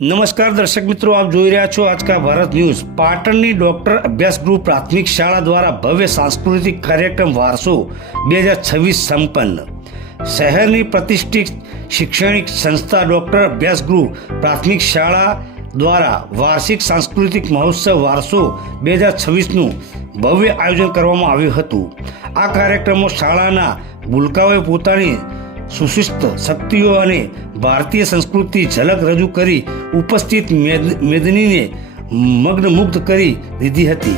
નમસ્કાર દર્શક મિત્રો, આપ જોઈ રહ્યા છો આજકા ભારત ન્યૂઝ। પાટણની ડોક્ટર અભ્યાસ ગૃહ પ્રાથમિક શાળા દ્વારા ભવ્ય સાંસ્કૃતિક કાર્યક્રમ વારસો 2026 સંપન્ન। શહેરની પ્રતિષ્ઠિત શૈક્ષણિક સંસ્થા ડોક્ટર અભ્યાસ ગૃહ પ્રાથમિક શાળા દ્વારા વાર્ષિક સાંસ્કૃતિક મહોત્સવ વારસો 2026નું ભવ્ય આયોજન કરવામાં આવ્યું હતું। આ કાર્યક્રમમાં શાળાના ભૂલકાઓએ પોતાની સુશિષ્ટ શક્તિઓ અને ભારતીય સંસ્કૃતિ ઝલક રજૂ કરી ઉપસ્થિત મેદનીને મગ્નમુગ્ધ કરી દીધી હતી।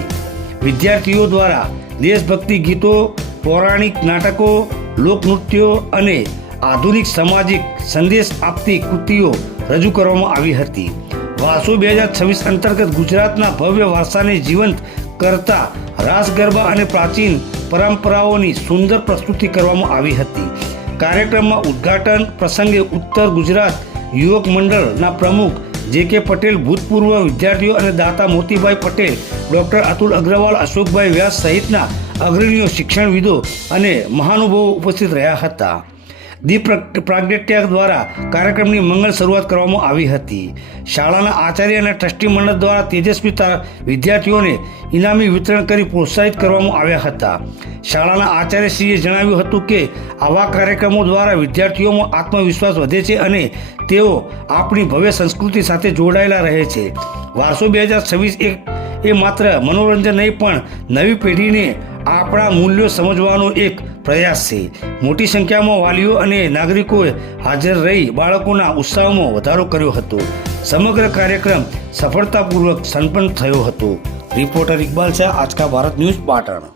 વિદ્યાર્થીઓ દ્વારા દેશભક્તિ ગીતો, પૌરાણિક નાટકો, લોકનૃત્યો અને આધુનિક સામાજિક સંદેશ આપતી કૃતિઓ રજૂ કરવામાં આવી હતી। વારસો 2026 અંતર્ગત ગુજરાતના ભવ્ય વારસાને જીવંત કરતા રાસ ગરબા અને પ્રાચીન પરંપરાઓની સુંદર પ્રસ્તુતિ કરવામાં આવી હતી। કાર્યક્રમમાં ઉદ્ઘાટન પ્રસંગે ઉત્તર ગુજરાત યુવક મંડળના પ્રમુખ જે.કે. પટેલ, ભૂતપૂર્વ વિદ્યાર્થીઓ અને દાતા મોતીભાઈ પટેલ, ડૉક્ટર અતુલ અગ્રવાલ, અશોકભાઈ વ્યાસ સહિતના અગ્રણીઓ, શિક્ષણવિદો અને મહાનુભાવો ઉપસ્થિત રહ્યા હતા। દીપ પ્રાગટ્ય દ્વારા કાર્યક્રમની મંગળ શરૂઆત કરવામાં આવી હતી। શાળાના આચાર્ય અને ટ્રસ્ટી મંડળ દ્વારા તેજસ્વી વિદ્યાર્થીઓને ઇનામી વિતરણ કરી પ્રોત્સાહિત કરવામાં આવ્યા હતા। શાળાના આચાર્યશ્રીએ જણાવ્યું હતું કે આવા કાર્યક્રમો દ્વારા વિદ્યાર્થીઓમાં આત્મવિશ્વાસ વધે છે અને તેઓ આપણી ભવ્ય સંસ્કૃતિ સાથે જોડાયેલા રહે છે। વારસો 2026 એ માત્ર મનોરંજન નહીં પણ નવી પેઢીને આપણા મૂલ્યો સમજવાનો એક પ્રયાસ છે। મોટી સંખ્યામાં વાલીઓ અને નાગરિકોએ હાજર રહી બાળકોના ઉત્સાહમાં વધારો કર્યો હતો। સમગ્ર કાર્યક્રમ સફળતાપૂર્વક સંપન્ન થયો હતો। Reporter Iqbal Shah, Aajka Bharat news, Patan.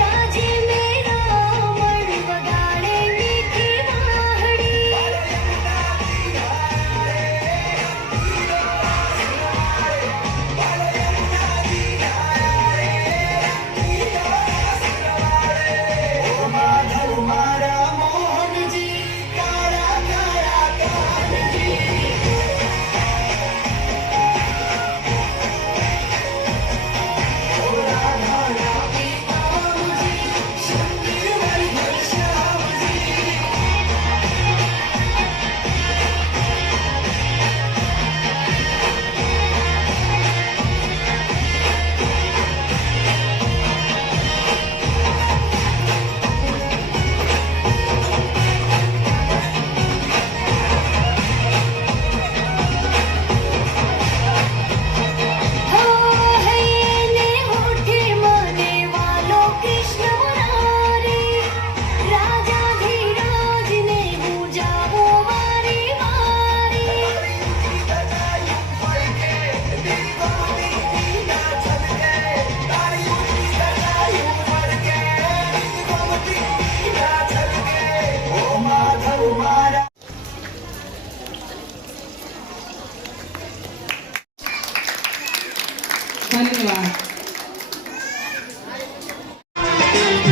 गाजे में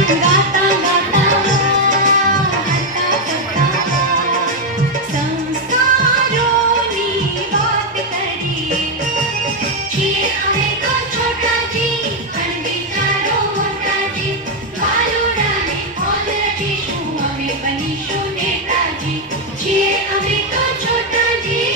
ગાતા ગાતા સંસ્કારોની વાત કરીએ છીએ અમે તો છોટાજી પણ વિચારો મોટાજી બાલુડાને ઓલ રચીશું અમે બનીશું નેતાજી છીએ અમે તો છોટાજી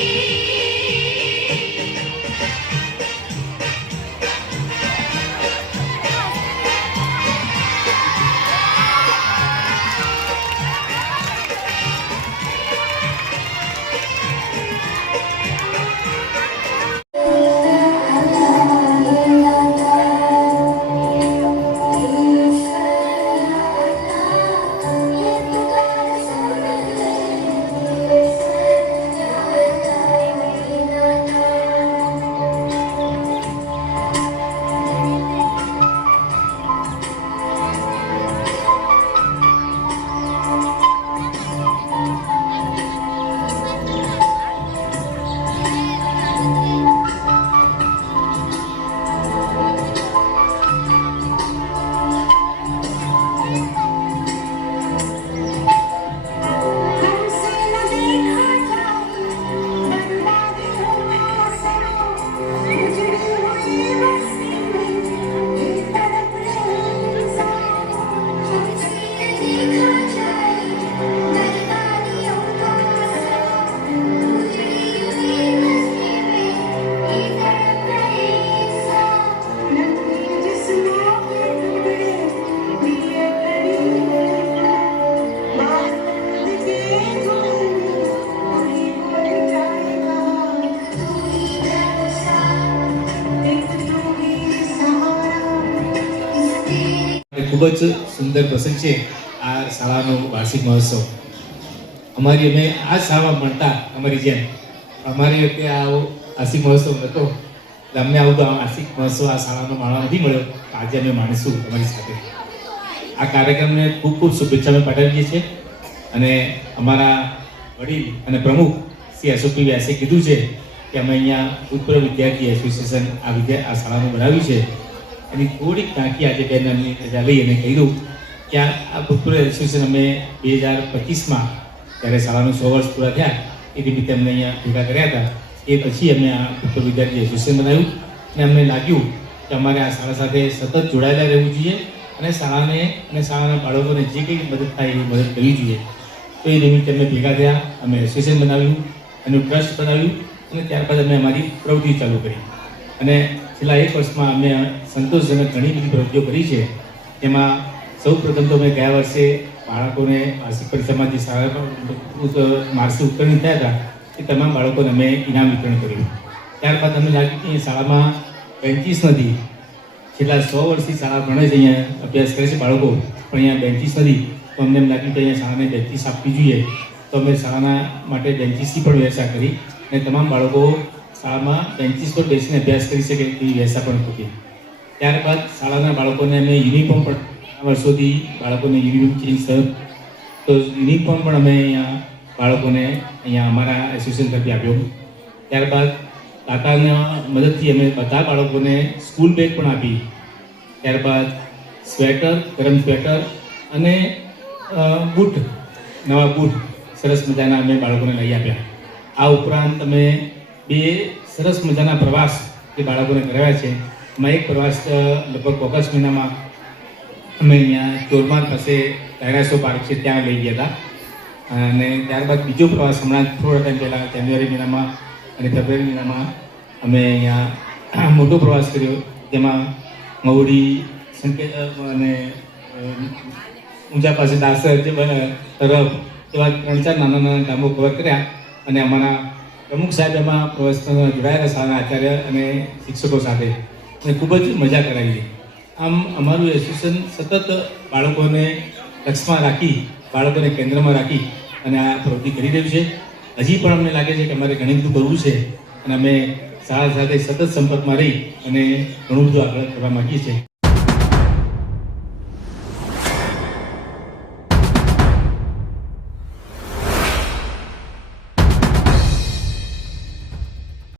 ખૂબ જ સુંદર પ્રસંગ છે આ શાળાનો વાર્ષિક મહોત્સવ. અમે આ શાળામાં ભણતા અમારી જેમ અમારી વખતે આવો વાર્ષિક મહોત્સવ નહોતો, એટલે અમને આવું વાર્ષિક મહોત્સવ આ શાળાનો માણવા નથી મળ્યો. આજે અમે માણીશું અમારી સાથે. આ કાર્યક્રમને ખૂબ ખૂબ શુભેચ્છા અમે પાઠવીએ છીએ અને અમારા વડીલ અને પ્રમુખ શ્રી અશોકભાઈ વ્યાસે કીધું છે કે અમે અહીંયા ભૂતપૂર્વ વિદ્યાર્થી એસોસિએશન આ શાળાનું બનાવ્યું છે. એની થોડીક ટાંકી આજે બેન અમને રજા લઈ અને કહ્યું કે આ ભૂતપૂર્વ એસોસિએશન અમે 2025માં ત્યારે શાળાનું 100 વર્ષ પૂરા થયા એ નિમિત્તે અમને અહીંયા ભેગા કર્યા હતા. એ પછી અમે આ ભૂતપૂર્વ વિદ્યાર્થી એસોસિએશન બનાવ્યું અને અમને લાગ્યું કે અમારે આ શાળા સાથે સતત જોડાયેલા રહેવું જોઈએ અને શાળાને અને શાળાના બાળકોને જે કંઈ મદદ થાય એવી મદદ કરવી જોઈએ. તો એ નિમિત્તે અમે ભેગા થયા, અમે એસોસિએશન બનાવ્યું, એનું ટ્રસ્ટ બનાવ્યું અને ત્યારબાદ અમે અમારી પ્રવૃત્તિ ચાલુ કરી. અને છેલ્લા 1 વર્ષમાં અમે સંતોષજનક ઘણી બધી પ્રવૃત્તિઓ કરી છે. એમાં સૌ પ્રથમ તો અમે ગયા વર્ષે બાળકોને વાર્ષિક પરીક્ષામાં જે સારા માર્ક્સથી ઉત્તીર્ણ થયા હતા એ તમામ બાળકોને અમે ઇનામ વિતરણ કર્યું. ત્યારબાદ અમને લાગ્યું કે શાળામાં બેન્ચીસ નથી. છેલ્લા 100 વર્ષથી શાળા ભણે છે, અહીંયા અભ્યાસ કરે છે બાળકો, પણ અહીંયા બેન્ચીસ નથી. તો અમને એમ લાગ્યું કે અહીંયા શાળાને બેન્ચીસ આપવી જોઈએ. તો અમે શાળાના માટે બેન્ચીસની પણ વ્યવસ્થા કરી અને તમામ બાળકો શાળામાં બેન્ચીસ પર બેસીને અભ્યાસ કરી શકે તેવી વ્યવસ્થા પણ હતી. ત્યારબાદ શાળાના બાળકોને અમે યુનિફોર્મ પણ વર્ષોથી બાળકોને યુનિફોર્મ ચેન્જ થયો, તો યુનિફોર્મ પણ અમે અહીંયા બાળકોને અહીંયા અમારા એસોસિએશન તરફથી આપ્યો. ત્યારબાદ દાતાના મદદથી અમે બધા બાળકોને સ્કૂલ બેગ પણ આપી. ત્યારબાદ સ્વેટર, ગરમ સ્વેટર અને બૂટ, નવા બૂટ સરસ મજાના અમે બાળકોને લઈ આપ્યા. આ ઉપરાંત અમે 2 સરસ મજાના પ્રવાસ જે બાળકોને કરાવ્યા છે. એમાં એક પ્રવાસ લગભગ ઓગસ્ટ મહિનામાં અમે અહીંયા ચોરમાર પાસે ડાયનાસોર પાર્ક છે ત્યાં લઈ ગયા હતા. અને ત્યારબાદ બીજો પ્રવાસ હમણાં થોડા ટાઈમ પહેલાં જાન્યુઆરી મહિનામાં અને ફેબ્રુઆરી મહિનામાં અમે અહીંયા મોટો પ્રવાસ કર્યો, જેમાં મહુડી, સંકેત અને ઊંઝા પાસે દાસર જે તરફ એવા 3-4 નાના ગામો કવર કર્યા. અને અમારા પ્રમુખ સાહેબ એમાં પ્રવાસમાં જોડાયેલા શાળાના આચાર્ય અને શિક્ષકો સાથે અને ખૂબ જ મજા કરાવી. આમ અમારું એસોસિએશન સતત બાળકોને લક્ષ્યમાં રાખી, બાળકોને કેન્દ્રમાં રાખી અને આ પ્રવૃત્તિ કરી રહ્યું છે. હજી પણ અમને લાગે છે કે અમારે ઘણું બધું કરવું છે અને અમે શાળા સાથે સતત સંપર્કમાં રહી અને ઘણું બધું આગળ કરવા માગીએ છીએ.